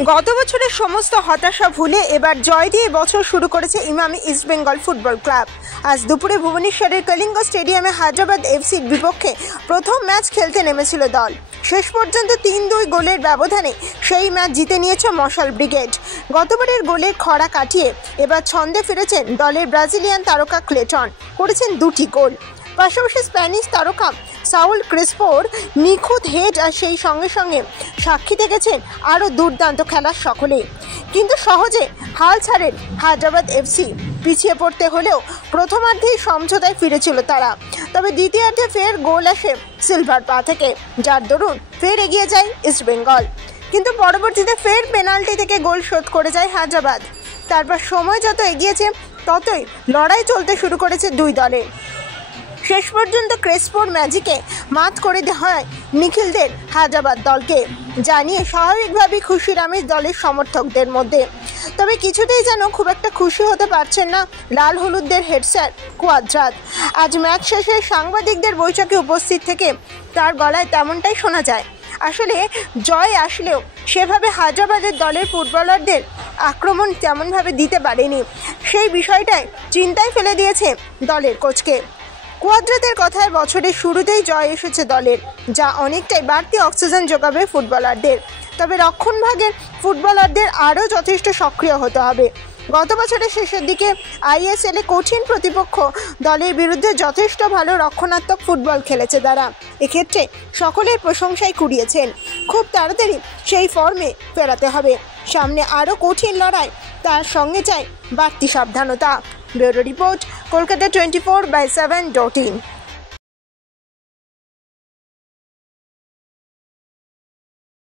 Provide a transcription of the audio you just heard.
গত বছরের সমস্ত হতাশা ভুলে এবার জয় দিয়ে বছর শুরু করেছে ইমামি ইস্টবেঙ্গল ফুটবল ক্লাব। আজ দুপুরে ভুবনেশ্বরের কলিঙ্গ স্টেডিয়ামে হায়দ্রাবাদ এফসির বিপক্ষে প্রথম ম্যাচ খেলতে নেমেছিল দল। শেষ পর্যন্ত ৩-২ গোলের ব্যবধানে সেই ম্যাচ জিতে নিয়েছে মশাল ব্রিগেড। গতবারের গোলের খরা কাটিয়ে এবার ছন্দে ফিরেছেন দলের ব্রাজিলিয়ান তারকা ক্লেটন, করেছেন 2টি গোল। পাশাপাশি স্প্যানিশ তারকা সাউল ক্রেসপোর নিখুঁত হেড আর সেই সঙ্গে সঙ্গে সাক্ষী থেকেছেন আরও দুর্দান্ত খেলার সকলেই। কিন্তু সহজে হাল ছাড়েন হায়দ্রাবাদ এফসি। পিছিয়ে পড়তে হলেও প্রথমার্ধেই সমঝোতায় ফিরেছিল তারা, তবে দ্বিতীয়ার্ধে ফের গোল আসে সিলভার পা থেকে, যার দরুন ফের এগিয়ে যায় ইস্টবেঙ্গল। কিন্তু পরবর্তীতে ফের পেনাল্টি থেকে গোল শোধ করে যায় হায়দ্রাবাদ। তারপর সময় যত এগিয়েছে ততই লড়াই চলতে শুরু করেছে দুই দলের। শেষ পর্যন্ত ক্রেসপোর ম্যাজিকে মাত করে দেওয়া হয় নিখিলদের হায়দ্রাবাদ দলকে, যা নিয়ে স্বাভাবিকভাবেই খুশির আমেজ দলের সমর্থকদের মধ্যে। তবে কিছুতেই যেন খুব একটা খুশি হতে পারছেন না লাল হলুদদের হেড স্যার কুয়াদ্রাত। আজ ম্যাচ শেষে সাংবাদিকদের বৈঠকে উপস্থিত থেকে তার গলায় তেমনটাই শোনা যায়। আসলে জয় আসলেও সেভাবে হায়দ্রাবাদের দলের ফুটবলারদের আক্রমণ তেমনভাবে দিতে পারেনি, সেই বিষয়টাই চিন্তায় ফেলে দিয়েছে দলের কোচকে। কুয়াদ্রাতের কথায় বছরের শুরুতেই জয় এসেছে দলের, যা অনেকটাই বাড়তি অক্সিজেন যোগাবে ফুটবলারদের। তবে রক্ষণভাগের ফুটবলারদের আরও যথেষ্ট সক্রিয় হতে হবে। গত বছরের শেষের দিকে আইএসএলে কঠিন প্রতিপক্ষ দলের বিরুদ্ধে যথেষ্ট ভালো রক্ষণাত্মক ফুটবল খেলেছে তারা। এক্ষেত্রে সকলের প্রশংসাই কুড়িয়েছেন। খুব তাড়াতাড়ি সেই ফর্মে ফেরাতে হবে। সামনে আরও কঠিন লড়াই, তার সঙ্গে চাই বাড়তি সাবধানতা। Bureau report, Kolkata 24/7.in।